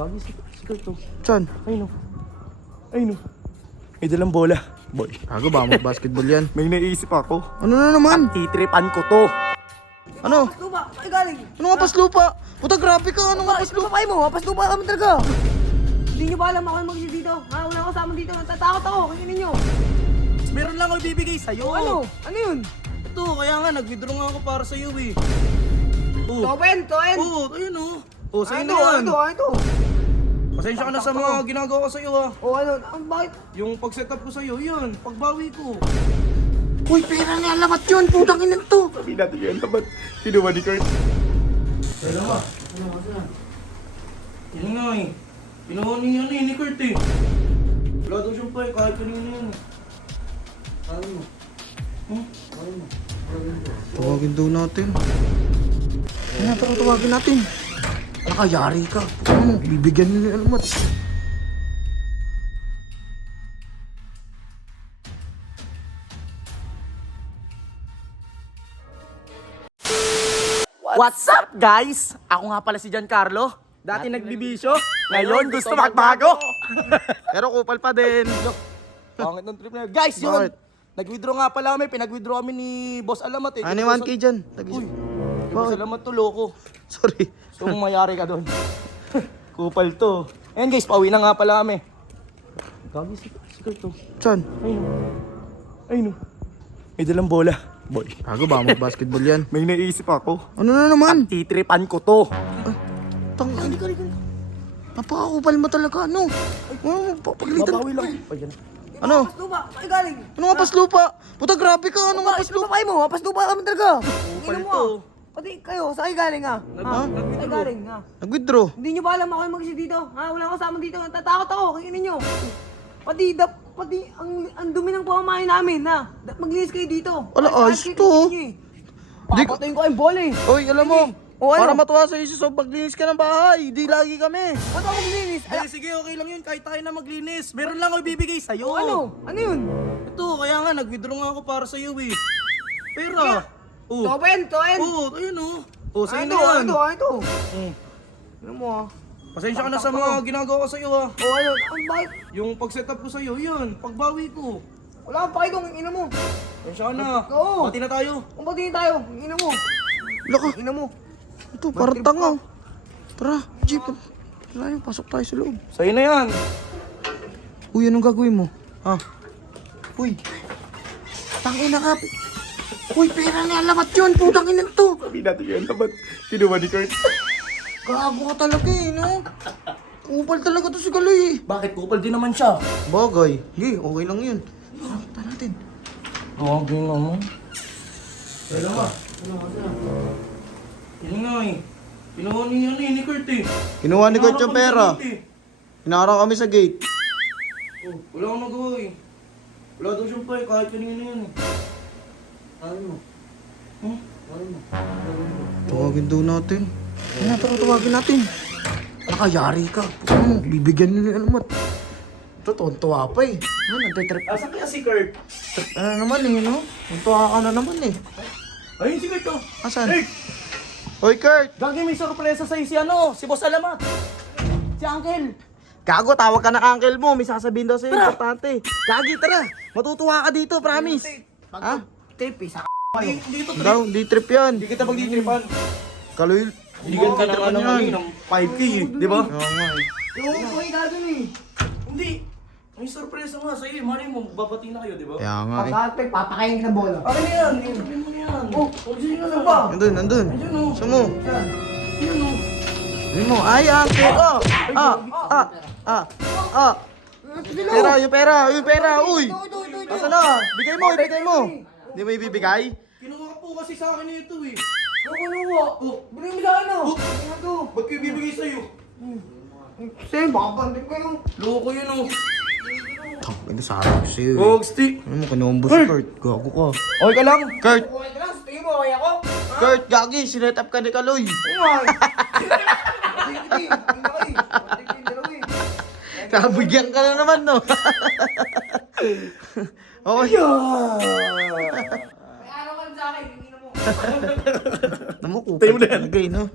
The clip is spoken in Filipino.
Gagi si Kurt to. Saan? Ayun o. Ayun o. May dalang bola. Boy. Gago ba? Mag-basketball yan. May naisip ako. Ano na naman? Titripan ko to. Ano? Lupa, ay galing. Ano nga paslupa? Puta, grabe ka. Ano nga paslupa? Paslupa mo, paslupa kami talaga. Hindi nyo ba alam ako yung mag-isip dito? Ha? Wala akong kasama dito. Natatakot ako. Kaya ninyo. Meron lang ako ibibigay sa'yo. Ano? Ano yun? Ito, kaya nga nag-withdraw nga ako para sa'yo eh. Oh. Topen, Topen. Oo, ayun o. Oh, sa'yo Ano na yan. ito? Pasensya ka na sa mga ginagawa ko sa'yo ha. O ano? Bakit? Yung pag-setup ko sa'yo, yun. Pagbawi ko. Uy, pera na alamat yun. Putang ina to. Sabi natin yun, tabat. Kinuha ni Kurt. Pero ba? Yun nga eh. Kinuha ni Kurt eh. Wala daw siyang pa eh, kahit kanina yun eh. Ano mo? Tawagin daw natin. Ano, tawagin natin. Nakayari ka. Ano, bibigyan nyo yung alamat. What's up guys? Ako nga pala si Giancarlo. Dati nagbibisyo, ngayon gusto magbago. Pero kupal pa din. Pangit ng trip na yun. Guys, yun! Bakit? Nag-withdraw nga pala kami, pinag-withdraw kami ni Boss Alamat eh. Ano yung 1K dyan? Uy, Boss Alamat to, loko. Sorry. So, mayari ka doon. Kupal to. Ayan guys, pauwi na nga pala kami. Gagi si Kurt to. Saan? Ayun o. Ayun o. May dalang bola. Boy. Gago ba? Mag-basketball yan. May naisip ako. Ano na naman? Titripan ko to. Tang... Napakakupal mo talaga. Ano? Papaglitan. Mabawi lang. Ayan. Ano? Paslupa, ay galing. Ano nga paslupa? Puta, grabe ka. Ano nga paslupa? Paslupa mo, paslupa kami talaga. Kupal Tingnan mo to. Pati kayo, saan kayo galing ha? Saan galing ha? Nag-withdraw. Hindi nyo ba alam ako yung mag-isip dito? Ha? Wala akong kasama dito. Natatakot ako. Kaya ninyo. Pati ang dumi ng pamamahay namin ha. Maglinis kayo dito. Ala, ayos to. Papatayin ko yung bola eh. Oy, alam mo. O, ano? Para matuwa sa isis, paglinis ka ng bahay. Di lagi kami. Ba't ako maglinis? Ay, sige, okay lang yun. Kahit tayo na maglinis. Meron lang ako ibibigay sa'yo. Ano? Ano yun? Ito, kaya nga, nag-withdraw nga ako para sa'yo eh. Pera. Oh. Topen, Topen. Oo, ayun o. Oh, sa'yo Ano? na yan. Ito. Mm. Ano mo ha? Pasensya ka na sa mga ginagawa ko sa'yo ha. O ano? Bakit? Yung pag-setup ko sa'yo, yun. Pagbawi ko. Wala kang pakitong. Ina mo. Pasensya ka na. Oo. Bati na tayo. Kung batiin tayo. Ina mo. Laka. Ina mo. Ito, parang tanga. Tara, jeep. Tara, pasok tayo sa loob. Sa'yo na yan. Uy, anong gagawin mo? Ha? Uy. Tangina ka. Uy, pera na alamat yun. Putang ina to. Sabi natin yun, tabat. Kinuha ni Kurt. Gago ka talaga eh, no? Kupal talaga to si Galoy eh. Bakit? Kupal din naman siya. Bagay. Hindi, okay lang yun. Tara natin. Oo, ganyan naman. Kaya nga. Yun nga eh. Kinuha ni Kurt eh. Kinuha ni Kurt yung pera. Kinaharap kami sa gate eh. Hinarang kami sa gate. Oh, wala akong nagawa eh. Wala daw siyang pa eh, kahit kanina yun eh. Ano mo? Tawagin daw natin. Ano, tawagin natin. Nakayari ka. Ano, bibigyan nyo yung alamat. Ito, tuwa pa eh. Ano, nagtitrip. Asan kaya si Kurt? Ano naman eh, no? Tuwa ka na naman eh. Ayun si Kurt oh. Asan? Hey! Hoy, Kurt! Gagi, may sorpresa sa'yo si Boss Alamat. Si Uncle. Gago, tawag ka ng uncle mo. May sasabihin daw sa'yo, importante. Gagi, tara. Matutuwa ka dito, promise. Ha? Tape eh. Dito, Daw, di trip yan. Hindi kita magditripan. Kaloy. Bigyan ka naman ng yan. ng 5K eh, di ba? Oo nga eh. Yung ko ay gagawin eh. Hindi. May sorpresa nga sa'yo eh. Mali mo, babati na kayo, di ba? Kaya nga eh. Pagkakapit, papakain ka ng bola. Akin na yan. Sabihin mo na yan. Oh, Sige na ba? Nandun, nandun. Ayun oh. Sumo. Ayun oh. Sabihin mo, ay, uncle. Pera, yung pera, yung pera. Uy. Asa na? Bigay mo, ibigay mo. Hindi mo ibibigay? Kinuha po kasi sa akin ito eh. Ano mo? Bigyan mo sa ano? Ano to? Ba't ko ibibigay sa'yo? Sa'yo, baka bandin ko yung... Loko yun oh. Ano sabi ko sa'yo eh. Gog stick. Ano mo, kinombo si Kurt. Gago ka. Okay ka lang? Kurt! Okay ka lang, sa tingin mo, okay ako? Kurt, gagi, sinet up ka ni Kaloy. Ay! Hindi, Kabigyan ka na naman, no? Okay. May araw ka sa akin, hindi na mo. Namu, Tayo mo kupal na yan. talaga eh, no?